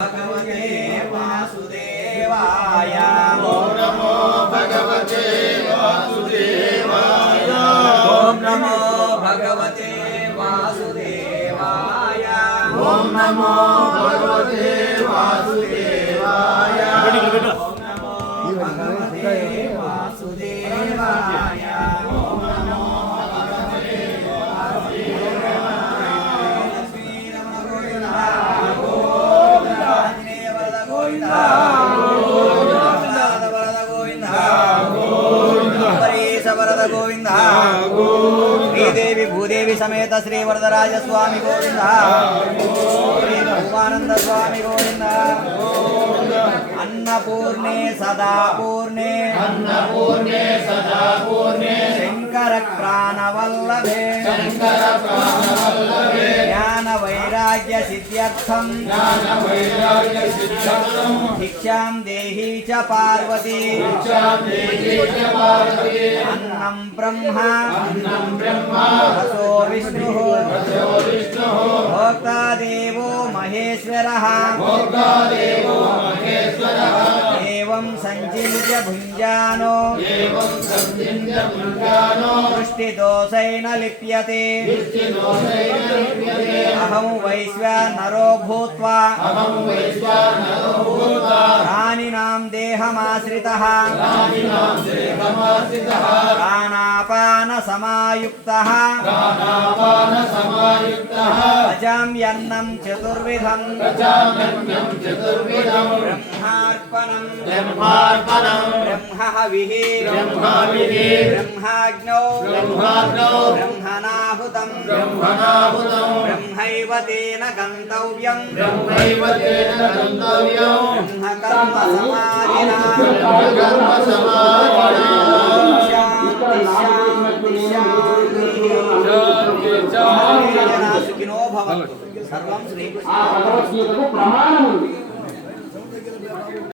भगवते वासुदेवाय ओम नमो भगवते वासुदेवाय ओम नमो भगवते वासुदेवाय ओम नमो भगवते वासुदेवाय ओम नमो भगवते वासुदेवाय ओम नमो भगवते गोविंद श्रीदेवी भूदेवी समेत श्री वरदराज स्वामी गोविंद श्री भगवानंद स्वामी गोविंद अन्नपूर्णे सदा पूर्णे शंकर प्राणवल्लभे ज्ञान वैराग्य सिद्ध्यर्थम भिक्षां देहि च पार्वती अन्नं ब्रह्मा रसो विष्णुः भोक्ता देवो महेश्वरः एवं संचिन्त्य भुञ्जानो दृष्टिदोषेण लिप्यते अहं वैश्वानरो भूत्वा प्राणिनां देहमाश्रितः प्राणापानसमायुक्तः पचाम्यन्नं चतुर्विधं ब्रह्मार्पणं ब्रह्महविः ब्रह्माग्नौ ब्रह्मणाहुतं ब्रह्मैव तेन गन्तव्यं ब्रह्मकर्म समाधिना शान्ति सुखिनो भवन्तु सर्वं श्रीकृष्ण